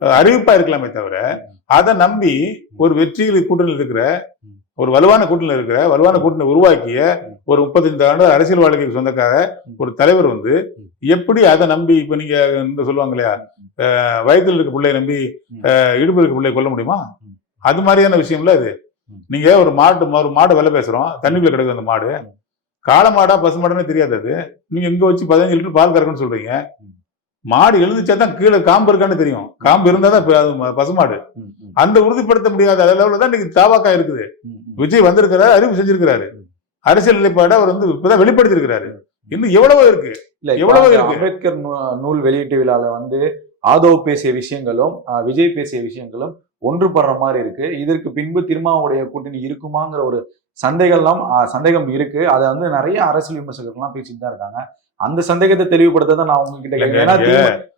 அறிவிப்பா இருக்கலாமே தவிர அதை நம்பி ஒரு வெற்றியில் கூட்டணியில் இருக்கிற. ஒரு வலுவான கூட்டணியில் இருக்கிற வலுவான கூட்டணி உருவாக்கிய. ஒரு முப்பத்தைந்து ஆண்டு அரசியல் வாழ்க்கைக்கு சொந்தக்கார. ஒரு தலைவர் வந்து. எப்படி அதை நம்பி இப்ப நீங்க இந்த சொல்லுவாங்க இல்லையா வயித்துல இருக்க பிள்ளைய நம்பி இடுப்பு இருக்க பிள்ளைய கொல்ல முடியுமா. அது மாதிரியான விஷயம்ல அது. நீங்க ஒரு மாட்டு ஒரு மாடு விலை பேசுறோம் தண்ணிக்குள்ள கிடக்குது அந்த மாடு. காளை மாடா பசு மாடுன்னு தெரியாது அது நீங்க இங்க வச்சு பதினஞ்சு லிட்டர் பால் கறக்குன்னு சொல்றீங்க. மாடு எழுந்துச்சா தான் கீழே காம்பு இருக்கான்னு தெரியும் காம்பு இருந்தா தான் பசுமாடு அந்த உறுதிப்படுத்த முடியாத அளவுல தான் இன்னைக்கு தாவாக்கா இருக்குது. விஜய் வந்திருக்கிறாரு அறிவு செஞ்சிருக்கிறாரு. அரசியல் நிலைப்பாட அவர் வந்து இப்பதான் வெளிப்படுத்தி இருக்கிறாரு இன்னும் எவ்வளவோ இருக்கு. இல்ல எவ்வளவு இருக்கு? அம்பேத்கர் நூல் வெளியீட்டு விழால வந்து ஆதவ் பேசிய விஷயங்களும் விஜய் பேசிய விஷயங்களும் ஒன்றுபடுற மாதிரி இருக்கு. இதற்கு பின்பு திருமாவுடைய கூட்டணி இருக்குமாங்கிற ஒரு சந்தேகம்லாம் சந்தேகம் இருக்கு. அதை வந்து நிறைய அரசியல் விமர்சகர்கள்லாம் பேசிட்டு தான் இருக்காங்க. அந்த சந்தேகத்தை தெளிவுபடுத்த தான் நான் உங்ககிட்ட கேட்கிறேன். ஏன்னா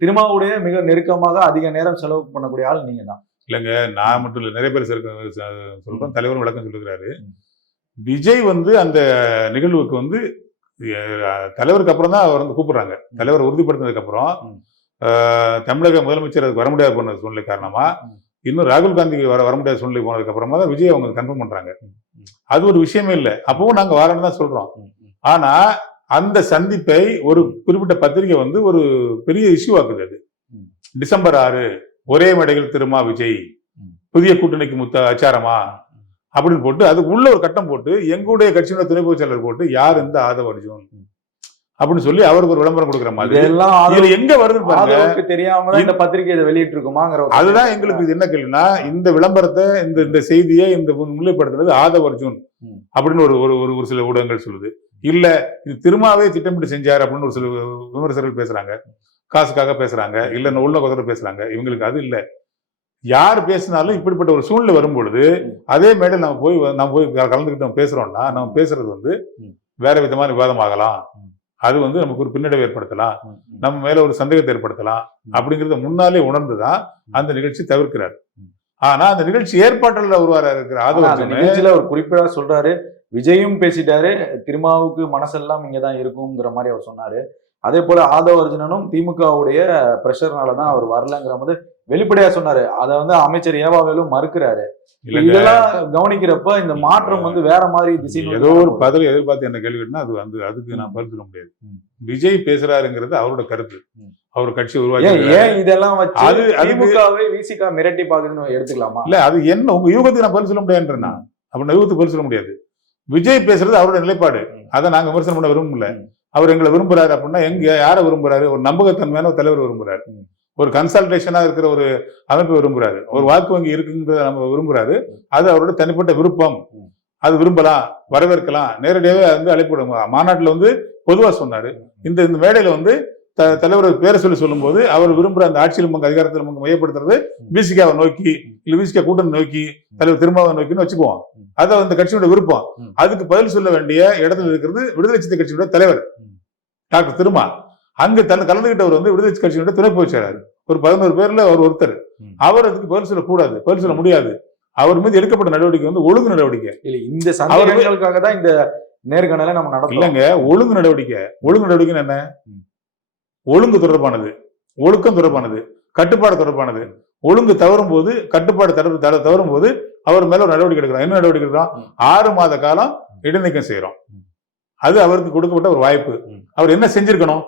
திருமாவுடைய மிக நெருக்கமாக அதிக நேரம் செலவு பண்ணக்கூடிய ஆள் நீங்க தான் இல்லைங்க நான் மட்டும் இல்ல நிறைய பேர் சொல்ற- ச- சொல்றோம் தலைவரும் விளக்கம் சொல்லுகிறாரு. விஜய் வந்து அந்த நிகழ்வுக்கு வந்து தலைவருக்கு அப்புறம் தான் அவர் வந்து கூப்பிடுறாங்க தலைவர் உறுதிப்படுத்தினதுக்கு அப்புறம் ம். அஹ், தமிழக முதலமைச்சர் அதுக்கு வர முடியாது போன சூழ்நிலை காரணமா. இன்னும் ராகுல் காந்தி வர வர முடியாத சூழ்நிலை போனதுக்கு அப்புறமா தான் விஜய் அவங்க கன்ஃபார்ம் பண்றாங்க. அது ஒரு விஷயமே இல்லை அப்பவும் நாங்க வரேன்னு தான் சொல்றோம். ஆனா அந்த சந்திப்பை ஒரு குறிப்பிட்ட பத்திரிகை வந்து ஒரு பெரிய இஷ்யூ ஆக்குது அது. டிசம்பர் ஆறு ஒரே மேடையில் திருமா விஜய். புதிய கூட்டணிக்கு முத்த அச்சாரமா அப்படின்னு போட்டு அதுக்கு உள்ள ஒரு கட்டம் போட்டு எங்களுடைய கட்சியோட துணை பொதுச் செயலர் போட்டு யார் இந்த ஆதவ அர்ஜுன். அப்படின்னு சொல்லி அவருக்கு ஒரு விளம்பரம் கொடுக்குற மாதிரி. ஆதவ்- எங்க ஆதவுக்கு தெரியாம இந்த பத்திரிகை இதை வெளியிட்டு இருக்குமாங்கிற அதுதான் எங்களுக்கு இது என்ன கேள்வினா இந்த விளம்பரத்தை இந்த இந்த செய்தியை இந்த முன்னிலைப்படுத்துறது ஆதவ அர்ஜுன். அப்படின்னு ஒரு ஒரு ஒரு- சில ஊடகங்கள் சொல்லுது. இல்ல இது திருமாவே திட்டமிட்டு செஞ்சார் அப்படின்னு ஒரு சில விமர்சகர்கள் பேசுறாங்க. காசுக்காக பேசுறாங்க. இல்ல உள்ள பேசுறாங்க. இவங்களுக்கு அது இல்ல. யார் பேசினாலும் இப்படிப்பட்ட ஒரு சூழ்நிலை வரும்பொழுது. அதே மேடையில் நம்ம போய் நம்ம போய் கலந்துக்கிட்டு நம்ம பேசுறோம்னா நம்ம பேசுறது வந்து. வேற விதமான விவாதம் ஆகலாம். அது வந்து நமக்கு ஒரு பின்னடைவு ஏற்படுத்தலாம். நம்ம மேல ஒரு சந்தேகத்தை ஏற்படுத்தலாம். அப்படிங்கறத முன்னாலே உணர்ந்துதான் அந்த நிகழ்ச்சி தவிர்க்கிறார். ஆனா அந்த நிகழ்ச்சி ஏற்பாட்டில் ஒருவார இருக்கிற ஆதரவு நிகழ்ச்சியில ஒரு குறிப்பிடா சொல்றாரு விஜயும் பேசிட்டாரு திருமாவுக்கு மனசெல்லாம் இங்கதான் இருக்குங்கிற மாதிரி அவர் சொன்னாரு அதே போல ஆதவ அர்ஜுனனும் திமுகவுடைய பிரஷர்னால தான் அவர் வரலங்கிற போது வெளிப்படையா சொன்னாரு. அதை வந்து அமைச்சர் ஏவாவேலும் மறுக்கிறாரு. இதெல்லாம் கவனிக்கிறப்ப இந்த மாற்றம் வந்து வேற மாதிரி திசை ஏதோ ஒரு. பதில் எதிர்பார்த்து என்ன கேள்வி கேட்டா அது வந்து அதுக்கு நான் பதில் சொல்ல முடியாது. விஜய் பேசுறாருங்கிறது அவரோட கருத்து. அவர் கட்சி உருவாக்கி ஏன் இதெல்லாம் வச்சு அது- அதுக்கு- திமுகவை விசிகா மிரட்டி பாக்குதுன்னு எடுத்துக்கலாமா? இல்ல அது என்ன உங்க யூகத்துக்கு நான் பதில் சொல்ல முடியாதுன்றேன் நான். அப்ப நான் யூகத்துக்கு பதில் சொல்ல முடியாது. விஜய் பேசுறது அவரோட நிலைப்பாடு. அதை நாங்க விமர்சனம் பண்ண விரும்பல. அவர் எங்களை விரும்புறாரு அப்படின்னா எங்க யாரை விரும்புறாரு? ஒரு நம்பகத்தன்மையான ஒரு தலைவர் விரும்புறாரு. ஒரு கன்சல்டேஷனா இருக்கிற ஒரு அமைப்பு விரும்புறாரு. ஒரு வாக்கு வங்கி இருக்குங்கிறத நம்ம விரும்புறாரு. அது அவரோட தனிப்பட்ட விருப்பம். அது விரும்பலாம் வரவேற்கலாம் நேரடியாவே வந்து அழைப்பு மாநாட்டுல வந்து பொதுவா சொன்னாரு. இந்த இந்த மேடையில வந்து த- தலைவர் பேரை சொல்லி சொல்லும்போது அவர் விரும்புற அந்த ஆட்சியில் பங்கு அதிகாரத்தில் பங்கு மையப்படுத்துறது பிசிகாவை நோக்கி இல்ல பிசிகா கூட்டணி நோக்கி தலைவர் திருமாவை நோக்கின்னு வச்சுக்குவோம். அது அந்த கட்சியோட விருப்பம். அதுக்கு பதில் சொல்ல வேண்டிய இடத்துல இருக்கிறது விடுதலை சிறுத்தை கட்சியோட தலைவர். டாக்டர் திருமா அங்க தன் கலந்துகிட்டவர் வந்து விடுதலை கட்சியோட துணை பொதுச் செயலாளர் ஒரு பதினோரு பேர்ல அவர் ஒருத்தர். அவர் அதுக்கு பதில் சொல்லக்கூடாது. பதில் சொல்ல முடியாது. அவர் மீது எடுக்கப்பட்ட நடவடிக்கை வந்து ஒழுங்கு நடவடிக்கை. இல்ல இந்த சந்தேகங்களுக்காக தான் இந்த நேர்காணலை நம்ம நடத்தலாம் இல்லைங்க ஒழுங்கு நடவடிக்கை. ஒழுங்கு நடவடிக்கை என்ன. ஒழுங்கு தொடர்பானது. ஒழுக்கம் தொடர்பானது. கட்டுப்பாடு தொடர்பானது. ஒழுங்கு தவறும் போது கட்டுப்பாடு தவறு தவறு- தவறும் போது அவர் மேல ஒரு நடவடிக்கை எடுக்கிறோம் என்ன நடவடிக்கை எடுக்கிறோம். ஆறு மாத காலம் இடைநீக்கம் செய்யறோம். அது அவருக்கு கொடுக்கப்பட்ட ஒரு வாய்ப்பு. அவர் என்ன செஞ்சிருக்கணும்.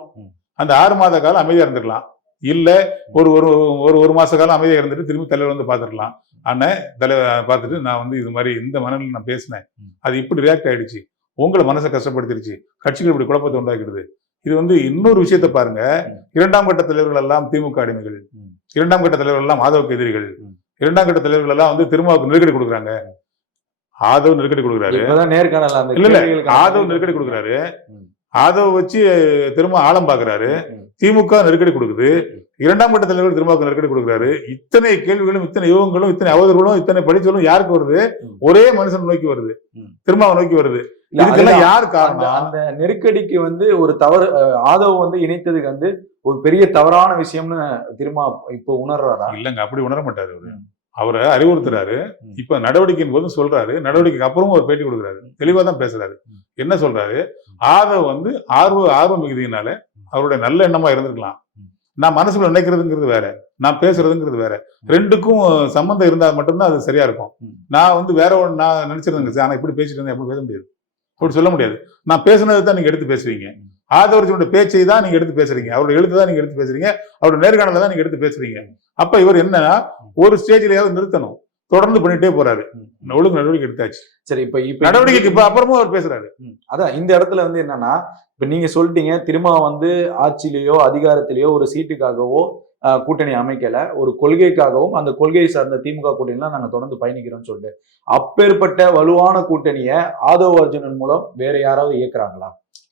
அந்த ஆறு மாத காலம் அமைதியா இருந்திருக்கலாம். இல்ல ஒரு ஒரு ஒரு ஒரு மாச காலம் அமைதியா இருந்துட்டு திரும்பி தலைவர் வந்து பார்த்துருக்கலாம். அண்ணன் தலைவர் பார்த்துட்டு நான் வந்து இது மாதிரி இந்த மனநிலை நான் பேசினேன். அது இப்படி ரியாக்ட் ஆயிடுச்சு. உங்களை மனசை கஷ்டப்படுத்திருச்சு. கட்சிகள் இப்படி குழப்பத்தை உண்டாக்கிடுது. இது வந்து இன்னொரு விஷயத்தை பாருங்க. இரண்டாம் கட்ட தலைவர்கள் எல்லாம் திமுக அடிமைகள். இரண்டாம் கட்ட தலைவர்கள் எல்லாம் ஆதவுக்கு எதிரிகள். இரண்டாம் கட்ட தலைவர்கள் எல்லாம் வந்து திருமாவுக்கு நெருக்கடி கொடுக்குறாங்க. ஆதவ் நெருக்கடி கொடுக்குறாரு. இல்ல இல்ல ஆதவ் நெருக்கடி கொடுக்குறாரு. ஆதவ் வச்சு திரும்ப ஆழம் பாக்குறாரு. திமுக நெருக்கடி கொடுக்குது. இரண்டாம் கட்ட தலைவர் திருமாவுக்கு நெருக்கடி கொடுக்குறாரு. இத்தனை கேள்விகளும் இத்தனை யுகங்களும் இத்தனை அவதர்களும் இத்தனை படிச்சலும் யாருக்கு வருது. ஒரே மனுஷன் நோக்கி வருது. ம். திருமாவை நோக்கி வருது. இதுக்கெல்லாம். யார் காரணம்? அந்த நெருக்கடிக்கு வந்து ஒரு தவறு ஆதவ் வந்து இணைத்ததுக்கு வந்து ஒரு பெரிய தவறான விஷயம்னு திரும்ப இப்போ உணர்றாரா? இல்லங்க அப்படி உணர மாட்டாரு அவரு அறிவுறுத்துறாரு. இப்ப நடவடிக்கையின் போதும் சொல்றாரு. நடவடிக்கைக்கு அப்புறமும் ஒரு பேட்டி கொடுக்குறாரு. தெளிவா தான் பேசுறாரு. என்ன சொல்றாரு? ஆதவ் வந்து ஆர்வ ஆர்வம் மிகுதியினால அவருடைய நல்ல எண்ணமா இருந்திருக்கலாம். நான் மனசுக்குள்ள நினைக்கிறதுங்கிறது வேற. நான் பேசுறதுங்கிறது வேற. ரெண்டுக்கும் சம்மந்தம் இருந்தா மட்டும்தான் அது சரியா இருக்கும். நான் வந்து வேற ஒன்று நான் நினைச்சிருந்தேங்க சார் ஆனா இப்படி பேசிட்டு இருந்தேன் எப்படி பேச முடியாது. அப்படி சொல்ல முடியாது. நான் பேசுனதை தான் நீங்க எடுத்து பேசுவீங்க. ம். ஆதவர்ஜியோட பேச்சை தான் நீங்க எடுத்து பேசுறீங்க. அவருடைய எழுத்து தான் நீங்க எடுத்து பேசுறீங்க. அவருடைய நேர்காணல தான் நீங்க எடுத்து பேசுறீங்க. அப்ப இவர் என்னன்னா ஒரு ஸ்டேஜ்லயாவது நிறுத்தணும். தொடர்ந்து பண்ணிட்டே போறாரு. ஒழுங்கு நடவடிக்கை எடுத்தாச்சு. சரி இப்ப இப்ப நடவடிக்கைக்கு இப்ப அப்புறமும் அவர் பேசுறாரு. அதான் இந்த இடத்துல வந்து என்னன்னா இப்ப நீங்க சொல்லிட்டீங்க திரும்ப வந்து ஆட்சியிலேயோ அதிகாரத்திலேயோ ஒரு சீட்டுக்காகவோ கூட்டணி அமைக்கல. ஒரு கொள்கைக்காகவும் அந்த கொள்கையை சார்ந்த திமுக கூட்டணிலாம் நாங்க தொடர்ந்து பயணிக்கிறோம்னு சொல்லிட்டு அப்பேற்பட்ட வலுவான கூட்டணிய ஆதவ அர்ஜுனன் மூலம் வேற யாராவது இயக்குறாங்களா?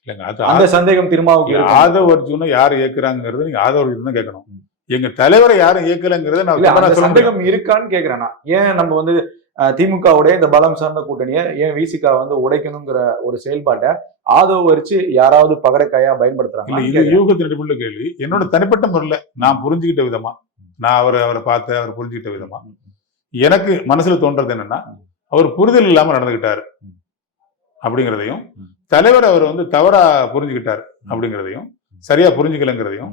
இல்லைங்க அது அந்த சந்தேகம் இருக்கா? ஆதவ அர்ஜுனை யார் இயக்குறாங்கிறது நீங்க ஆதவ அர்ஜுன் தான் கேட்கணும். எங்க தலைவரை யாரும் இயக்கலங்கிறத நான் இல்ல. சந்தேகம் இருக்கான்னு கேக்குறேன் நான். ஏன் நம்ம வந்து திமுகவுடைய இந்த பலம் சார்ந்த கூட்டணியை ஏன் விசிகா வந்து உடைக்கணுங்கிற ஒரு செயல்பாட்டை ஆதவ வரிச்சு யாராவது பகடைக்காயா இல்ல பயன்படுத்துறாங்க இது யூகத்தின் அடிப்படையில் கேள்வி என்னோட தனிப்பட்ட முறையில் நான் புரிஞ்சுக்கிட்ட விதமா நான் அவரை அவரை பார்த்து அவர் புரிஞ்சுக்கிட்ட விதமா எனக்கு மனசுல தோன்றது என்னன்னா அவர் புரிதல் இல்லாம நடந்துகிட்டாரு. அப்படிங்கிறதையும். தலைவர் அவர் வந்து தவறா புரிஞ்சுக்கிட்டார் அப்படிங்கிறதையும் சரியா புரிஞ்சுக்கலங்கிறதையும்.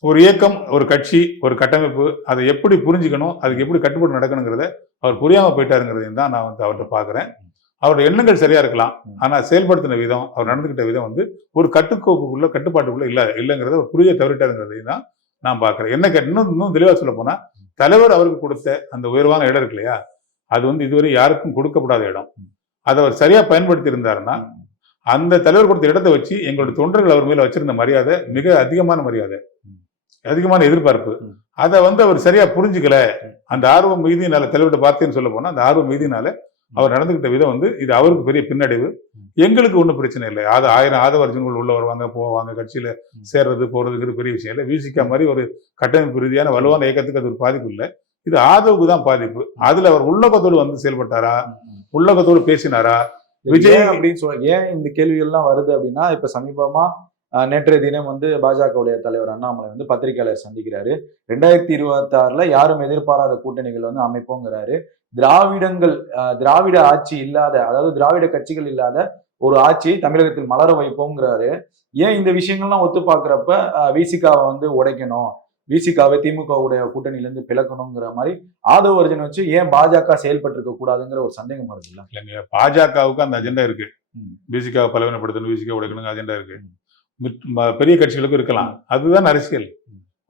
ஒரு இயக்கம் ஒரு கட்சி ஒரு கட்டமைப்பு அதை எப்படி புரிஞ்சுக்கணும் அதுக்கு எப்படி கட்டுப்பாடு நடக்கணுங்கிறத அவர் புரியாம போயிட்டாருங்கிறதையும் தான் நான் வந்து அவர்கிட்ட பாக்குறேன். அவருடைய எண்ணங்கள் சரியா இருக்கலாம். ஆனா செயல்படுத்தின விதம் அவர் நடந்துகிட்ட விதம் வந்து ஒரு கட்டுக்கோப்புக்குள்ள கட்டுப்பாட்டுக்குள்ள இல்ல இல்லைங்கிறத அவர் புரிய தவறிட்டாருங்கிறதையும் தான் நான் பாக்குறேன். என்ன கேட்ட- இன்னும் இன்னும் தெளிவா சொல்ல போனா தலைவர் அவருக்கு கொடுத்த அந்த உயர்வான இடம் இருக்கு இல்லையா? அது வந்து இதுவரை யாருக்கும் கொடுக்கப்படாத இடம். அதை அவர் சரியா பயன்படுத்தி இருந்தாருன்னா அந்த தலைவர் கொடுத்த இடத்தை வச்சு எங்களுடைய தொண்டர்கள் அவர் மேல வச்சிருந்த மரியாதை மிக அதிகமான மரியாதை. அதிகமான எதிர்பார்ப்பு. அதை வந்து அவர் சரியா புரிஞ்சுக்கல. அந்த ஆர்வம் மீதியினால தலைவர்கிட்ட பார்த்தேன்னு சொல்ல போனா அந்த ஆர்வம் மீதினால அவர் நடந்துகிட்ட விதம் வந்து இது அவருக்கு பெரிய பின்னடைவு. எங்களுக்கு ஒன்றும் பிரச்சனை இல்லை. அது ஆயிரம் ஆதவர்ஜன்கள் உள்ள வருவாங்க போவாங்க கட்சியில. சேர்றது போறதுங்கிறது பெரிய விஷயம் இல்லை. விசிகா மாதிரி ஒரு கட்டமைப்பு ரீதியான வலுவான இயக்கத்துக்கு அது ஒரு பாதிப்பு இல்லை. இது ஆதவுக்கு தான் பாதிப்பு. அதுல அவர் உள்ளகத்தோடு வந்து செயல்பட்டாரா? உள்ளகத்தோடு பேசினாரா? விஜய் அப்படின்னு சொல்ல ஏன் இந்த கேள்விகள்லாம் வருது அப்படின்னா இப்ப சமீபமா நேற்றைய தினம் வந்து பாஜகவுடைய தலைவர் அண்ணாமலை வந்து பத்திரிகையாளர் சந்திக்கிறாரு. ரெண்டாயிரத்தி இருபத்தி ஆறுல யாரும் எதிர்பாராத கூட்டணிகள் வந்து அமைப்போங்கிறாரு. திராவிடங்கள் திராவிட ஆட்சி இல்லாத அதாவது திராவிட கட்சிகள் இல்லாத ஒரு ஆட்சியை தமிழகத்தில் மலர வைப்போங்கிறாரு. ஏன் இந்த விஷயங்கள்லாம் ஒத்து பாக்குறப்ப விசிகாவை வந்து உடைக்கணும்? விசிகாவை திமுகவுடைய கூட்டணியில இருந்து பிளக்கணுங்கிற மாதிரி ஆதவ அர்ஜுன் வச்சு ஏன் பாஜக செயல்பட்டு இருக்க கூடாதுங்கிற ஒரு சந்தேகம் வருது இல்ல? இல்லைங்க பாஜகவுக்கு அந்த அஜெண்டா இருக்கு. பிசிகா பலவீனப்படுத்தணும் பிசிகா உடைக்கணும் அஜெண்டா இருக்கு. பெரிய கட்சிகளுக்கும் இருக்கலாம். அதுதான் அரசியல்.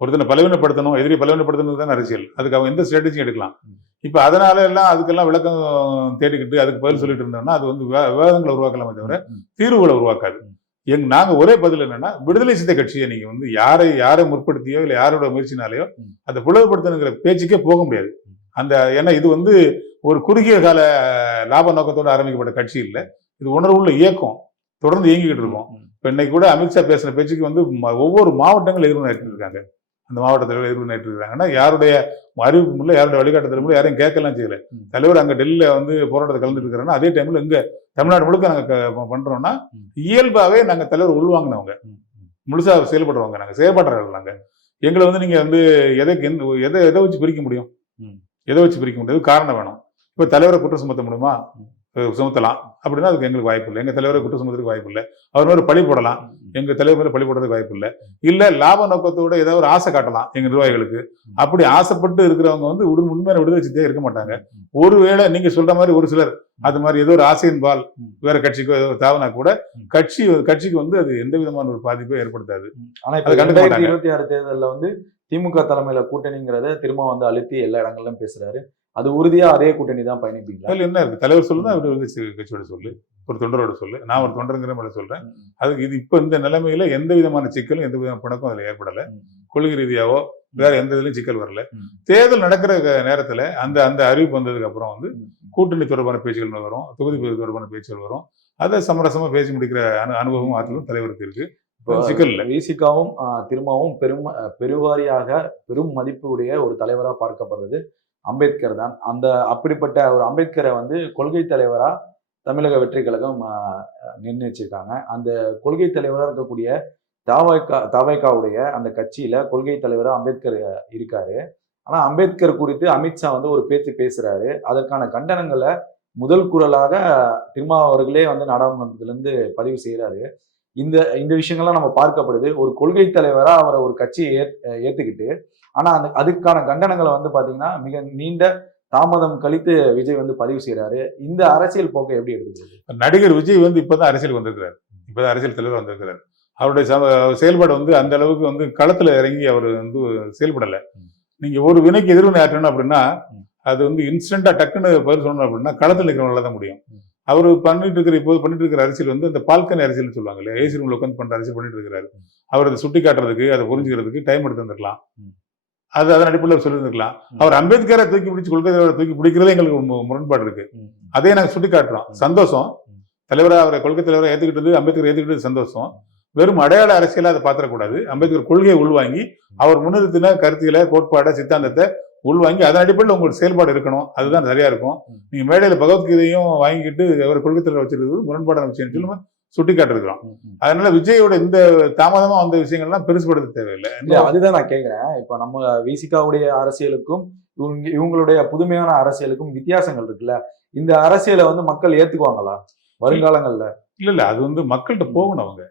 ஒருத்தனை பலவீனப்படுத்தணும் எதிரி பலவீனப்படுத்தணும் தான் அரசியல். அதுக்கு அவங்க எந்த ஸ்ட்ராட்டஜியும் எடுக்கலாம். இப்ப அதனால எல்லாம் அதுக்கெல்லாம் விளக்கம் தேடிக்கிட்டு அதுக்கு பதில் சொல்லிட்டு இருந்தோம்னா அது வந்து விவாதங்களை உருவாக்கலாமே தவிர தீர்வுகளை உருவாக்காது. எங் நாங்க ஒரே பதில் என்னன்னா விடுதலை சித்த கட்சியை நீங்க வந்து யாரை யாரை முற்படுத்தியோ இல்ல யாரோட முயற்சினாலேயோ. அந்த பிளவுபடுத்தணுங்கிற பேச்சுக்கே போக முடியாது. அந்த ஏன்னா இது வந்து ஒரு குறுகிய கால லாப நோக்கத்தோட ஆரம்பிக்கப்பட்ட கட்சி இல்ல. இது உணர்வுள்ள இயக்கம். தொடர்ந்து இயங்கிக்கிட்டு இருக்கோம். இப்ப இன்னைக்கு கூட அமித்ஷா பேசின பேச்சுக்கு வந்து ஒவ்வொரு மாவட்டங்கள் எதிர்ப்பு இருக்காங்க அந்த மாவட்ட தலைவர் எதிர்ப்பு நேற்று இருக்காங்கன்னா யாருடைய அறிவிப்பு இல்லை யாருடைய வழிகாட்டுதல் இல்லை யாரையும் கேட்கலாம் செய்யல. தலைவர் அங்க டெல்லியில வந்து போராட்டத்தை கலந்துட்டு இருக்கிறாங்கன்னா அதே டைம்ல இங்க தமிழ்நாடு முழுக்க நாங்க க- பண்றோம்னா ம். இயல்பாவே நாங்க தலைவர் உள்வாங்கினவங்க முழுசா செயல்படுறவங்க நாங்க செயல்பாடுறவர்கள் நாங்க. எங்களை வந்து நீங்க வந்து எதை எந்த எதை எதை வச்சு பிரிக்க முடியும். எதை வச்சு பிரிக்க முடியாது காரணம் வேணும்? இப்ப தலைவரை குற்றம் சுமத்த முடியுமா? சுமத்தலாம். அப்படின்னா அதுக்கு எங்களுக்கு வாய்ப்பு இல்லை. எங்க தலைவரை குற்றம் சுமத்துறதுக்கு வாய்ப்பு இல்லை. அவர் மேல பழி போடலாம். எங்க தலைவர் மேல பழி போடுறதுக்கு வாய்ப்பு இல்லை. இல்ல லாப நோக்கத்தோட ஏதாவது ஒரு ஆசை காட்டலாம் எங்க நிர்வாகிகளுக்கு. அப்படி ஆசைப்பட்டு இருக்கிறவங்க வந்து உடு உண்மையான விடுதலை சித்தையே இருக்க மாட்டாங்க. ஒருவேளை நீங்க சொல்ற மாதிரி ஒரு சிலர் அது மாதிரி ஏதோ ஒரு ஆசையின் பால். வேற கட்சிக்கோ ஏதோ தாவனா கூட. கட்சி கட்சிக்கு வந்து அது எந்த விதமான ஒரு பாதிப்பை ஏற்படுத்தாது. ஆனா இப்ப அது கண்டுக்க ரெண்டாயிரத்தி மாட்டாங்க. இருபத்தி ஆறு தேர்தல்ல வந்து திமுக தலைமையில கூட்டணிங்கிறத திரும்ப வந்து அழுத்தி எல்லா இடங்கள்லயும் பேசுறாரு. அது உறுதியா அதே கூட்டணி தான் பயணிப்பீங்களா? அதுல என்ன இருக்கு? தலைவர் சொல்லு தான் விடுதலை சி- கட்சியோட சொல்லு. ஒரு தொண்டரோட சொல்லு. நான் ஒரு தொண்டருங்கிற மாதிரி சொல்றேன். அதுக்கு இது இப்ப இந்த நிலைமையில எந்த விதமான சிக்கலும் எந்த விதமான பிணக்கும் அதுல ஏற்படல. கொள்கை ரீதியாவோ வேற எந்த இதுலயும் சிக்கல் வரல. தேர்தல் நடக்கிற நேரத்துல அந்த அந்த அறிவிப்பு வந்ததுக்கு அப்புறம் வந்து. கூட்டணி தொடர்பான பேச்சுகள் வரும் தொகுதி தொடர்பான பேச்சுகள் வரும். அதை சமரசமா பேசி முடிக்கிற அனு அனுபவம் ஆற்றலும் தலைவருக்கு இருக்கு. இப்போ சிக்கல் இல்லை. விசிகாவும் திரும்பவும் பெரும் பெருவாரியாக பெரும் மதிப்பு உடைய ஒரு தலைவரா பார்க்கப்படுறது அம்பேத்கர் தான். அந்த அப்படிப்பட்ட ஒரு அம்பேத்கரை வந்து கொள்கை தலைவராக தமிழக வெற்றி கழகம் நிர்ணயிச்சிருக்காங்க. அந்த கொள்கை தலைவராக இருக்கக்கூடிய தாவைக்கா தாவைக்காவுடைய அந்த கட்சியில கொள்கை தலைவராக அம்பேத்கர் இருக்காரு. ஆனா அம்பேத்கர் குறித்து அமித்ஷா வந்து ஒரு பேச்சு பேசுறாரு. அதற்கான கண்டனங்களை முதல் குரலாக திருமா அவர்களே வந்து நாடாளுமன்றத்திலிருந்து பதிவு செய்கிறாரு இந்த இந்த விஷயங்கள்லாம் நம்ம பார்க்கப்படுது. ஒரு கொள்கை தலைவராக அவரை ஒரு கட்சியை ஏற்றுக்கிட்டு ஆனா அந்த அதுக்கான கண்டனங்களை வந்து பாத்தீங்கன்னா மிக நீண்ட தாமதம் கழித்து விஜய் வந்து பதிவு செய்யறாரு இந்த அரசியல் போக்கை எப்படி எடுத்துக்கிறது நடிகர் விஜய் வந்து இப்பதான் அரசியல் வந்திருக்கிறார் இப்பதான் அரசியல் தலைவர் வந்திருக்கிறார் அவருடைய செயல்பாடு வந்து அந்த அளவுக்கு வந்து களத்துல இறங்கி அவர் வந்து செயல்படல. நீங்க ஒரு வினைக்கு எதிர்வினை ஆற்றணும் அப்படின்னா. அது வந்து இன்ஸ்டன்டா டக்குன்னு பதில் சொல்லணும் அப்படின்னா களத்துல இருக்கிறவங்களால தான் முடியும். அவர் பண்ணிட்டு இருக்கிற இப்போது பண்ணிட்டு இருக்கிற அரசியல் வந்து இந்த பால்கனி அரசியல் சொல்லுவாங்க இல்லையா ஏசி ரூம்ல உட்காந்து பண்ற அரசியல் பண்ணிட்டு இருக்கிறாரு. அவர் அதை சுட்டி காட்டுறதுக்கு அதை புரிஞ்சுக்கிறதுக்கு டைம் எடுத்து வந்திருக்கலாம். அது அதன் அடிப்படையில் சொல்லியிருந்திருக்கலாம். ம். அவர் அம்பேத்கரை தூக்கி பிடிச்சி கொள்கை தூக்கி பிடிக்கிறதே எங்களுக்கு முரண்பாடு இருக்கு. அதே நாங்க சுட்டி காட்டுறோம். சந்தோஷம். ம். தலைவரா அவரை கொள்கை தலைவரை ஏத்துக்கிட்டது அம்பேத்கர் ஏத்துக்கிட்டது சந்தோஷம். வெறும் அடையாள அரசியலா அதை பாத்திரக்கூடாது அம்பேத்கர் கொள்கையை உள்வாங்கி அவர் முன்னிறுத்தின கருத்துக்களை கோட்பாடை சித்தாந்தத்தை உள்வாங்கி அதன் அடிப்படையில் உங்களுக்கு செயல்பாடு இருக்கணும். அதுதான் சரியா இருக்கும். ம். நீங்க மேடையில பகவத்கீதையும் வாங்கிக்கிட்டு அவர் கொள்கை தலைவர் வச்சிருக்கிறது முரண்பாடான விஷயம். சொல்லி நம்ம சுட்டி காட்டிருக்கிறோம் அதனால விஜயோட இந்த தாமதமா வந்த விஷயங்கள்லாம் பெருசுபடுத்த தேவையில்லை. இல்ல அதுதான் நான் கேக்குறேன். இப்ப நம்ம விசிகாவுடைய அரசியலுக்கும் இவங்க இவங்களுடைய புதுமையான அரசியலுக்கும் வித்தியாசங்கள் இருக்குல்ல? இந்த அரசியலை வந்து மக்கள் ஏத்துக்குவாங்களா? வருங்காலங்கள்ல? இல்ல இல்ல அது வந்து மக்கள்கிட்ட போகணும் அவங்க.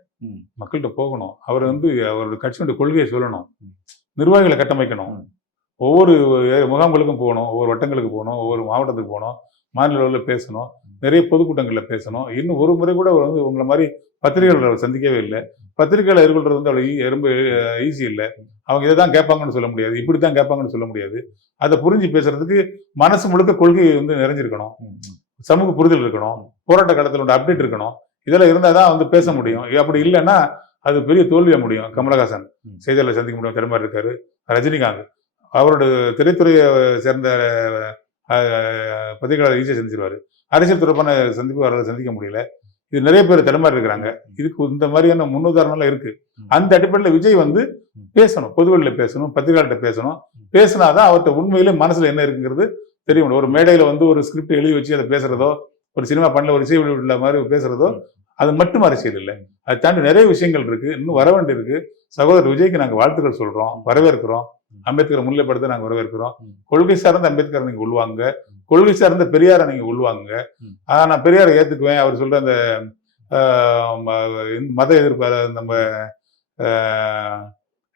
மக்கள்கிட்ட போகணும். அவர் வந்து அவரோட கட்சியோட கொள்கையை சொல்லணும். நிர்வாகிகளை கட்டமைக்கணும். ஒவ்வொரு முகாம்களுக்கும் போகணும் ஒவ்வொரு வட்டங்களுக்கு போகணும் ஒவ்வொரு மாவட்டத்துக்கு போகணும் மாநில அளவில் பேசணும். நிறைய பொதுக்கூட்டங்களில் பேசணும். இன்னும் ஒரு முறை கூட அவர் வந்து உங்களை மாதிரி பத்திரிகைகளை அவர் சந்திக்கவே இல்லை. பத்திரிகையாளர் எதிர்கொள்றது வந்து அவ்வளோ ஈ- ரொம்ப ஈஸி இல்லை. அவங்க இதை தான் கேட்பாங்கன்னு சொல்ல முடியாது. இப்படி தான் கேட்பாங்கன்னு சொல்ல முடியாது. அதை புரிஞ்சு பேசுறதுக்கு மனசு முழுக்க கொள்கை வந்து நிறைஞ்சிருக்கணும். சமூக புரிதல் இருக்கணும். போராட்ட காலத்தில் அப்டேட் இருக்கணும். இதெல்லாம் இருந்தால் தான் வந்து பேச முடியும். அப்படி இல்லைன்னா அது பெரிய தோல்வியா முடியும். கமலஹாசன் செய்தியாளர் சந்திக்க முடியும் திறமை இருக்காரு. ரஜினிகாந்த் அவரோட திரைத்துறையை சேர்ந்த பத்திரிகையாளர் ஈஸியாக சந்திச்சிருவாரு. அரசியல் தொடர்பான சந்திப்பு அவரால் சந்திக்க முடியல இது நிறைய பேர் திறமை இருக்கிறாங்க இதுக்கு இந்த மாதிரியான முன்னுதாரணம்லாம் இருக்கு. அந்த அடிப்படையில் விஜய் வந்து. பேசணும் பொதுவெளியில் பேசணும் பத்திரிகையாளர்கிட்ட பேசணும் பேசினாதான் அவர்கிட்ட உண்மையிலே மனசுல என்ன இருக்குங்கிறது தெரியும் ஒரு மேடையில வந்து ஒரு ஸ்கிரிப்ட் எழுதி வச்சு அதை பேசுறதோ ஒரு சினிமா பண்ணல ஒரு இசை வெளியிட மாதிரி பேசுறதோ. அது மட்டும் அரசியல் இல்லை அதை தாண்டி நிறைய விஷயங்கள் இருக்கு இன்னும் வர வேண்டி இருக்கு சகோதரர் விஜய்க்கு நாங்க வாழ்த்துக்கள் சொல்றோம் வரவேற்கிறோம். அம்பேத்கர் முன்னிலைப்படுத்த நாங்க வரவேற்கிறோம். கொள்கை சார்ந்த அம்பேத்கர் நீங்க உள்வாங்க கொள்கை சார்ந்த பெரியாரை நீங்க உள்வாங்க. ஆனா நான் பெரியாரை ஏத்துக்குவேன். அவர் சொல்ற அந்த மத எதிர்ப்பு நம்ம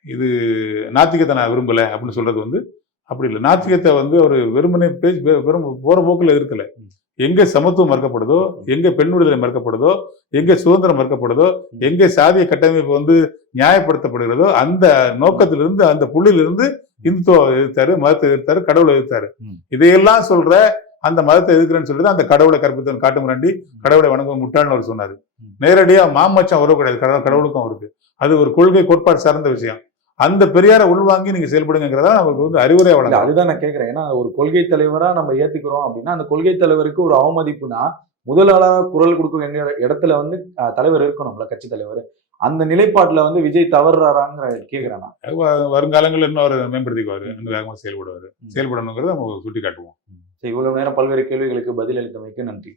இது நாத்திகத்தை நான் விரும்பல அப்படின்னு சொல்றது வந்து அப்படி இல்லை. நாத்திகத்தை வந்து ஒரு வெறுமனே பேச்சு வெறும் போற போக்குல இருக்கல. எங்க சமத்துவம் மறுக்கப்படுதோ எங்க பெண் விடுதலை மறுக்கப்படுதோ எங்க சுதந்திரம் மறுக்கப்படுதோ எங்க சாதிய கட்டமைப்பு வந்து நியாயப்படுத்தப்படுகிறதோ அந்த நோக்கத்திலிருந்து அந்த புள்ளியிலிருந்து இந்துத்துவ எதிர்த்தாரு மதத்தை எதிர்த்தாரு கடவுளை எதிர்த்தாரு. இதையெல்லாம் சொல்ற அந்த மதத்தை எதிர்க்கிறேன்னு சொல்லிட்டு அந்த கடவுளை கற்பித்தவன் காட்டு முரண்டி கடவுளை வணங்குவோம் முட்டாள்னு அவர் சொன்னாரு. நேரடியா மாமச்சம் உறவு கிடையாது கடவுள் கடவுளுக்கும் அவருக்கு. அது ஒரு கொள்கை கோட்பாடு சார்ந்த விஷயம். அந்த பெரியாரை உள்வாங்கி நீங்க செயல்படுங்கிறதா நமக்கு வந்து அறிவுரை வழங்க அதுதான் நான் கேக்குறேன். ஏன்னா ஒரு கொள்கை தலைவரா நம்ம ஏத்துக்கிறோம் அப்படின்னா அந்த கொள்கை தலைவருக்கு ஒரு அவமதிப்புனா முதல் ஆளா குரல் கொடுக்க வேண்டிய இடத்துல வந்து தலைவர் இருக்கணும்ல கட்சி தலைவர். அந்த நிலைப்பாட்டுல வந்து விஜய் தவறுறாராங்கிற கேக்குறேன் நான். வருங்காலங்களில் இன்னும் அவர் மேம்படுத்திக்குவாரு இன்னும் வேகமாக செயல்படுவாரு. செயல்படணுங்கிறத நம்ம சுட்டி காட்டுவோம் சரி, இவ்வளவு நேரம் பல்வேறு கேள்விகளுக்கு பதில் அளித்தமைக்கு நன்றி.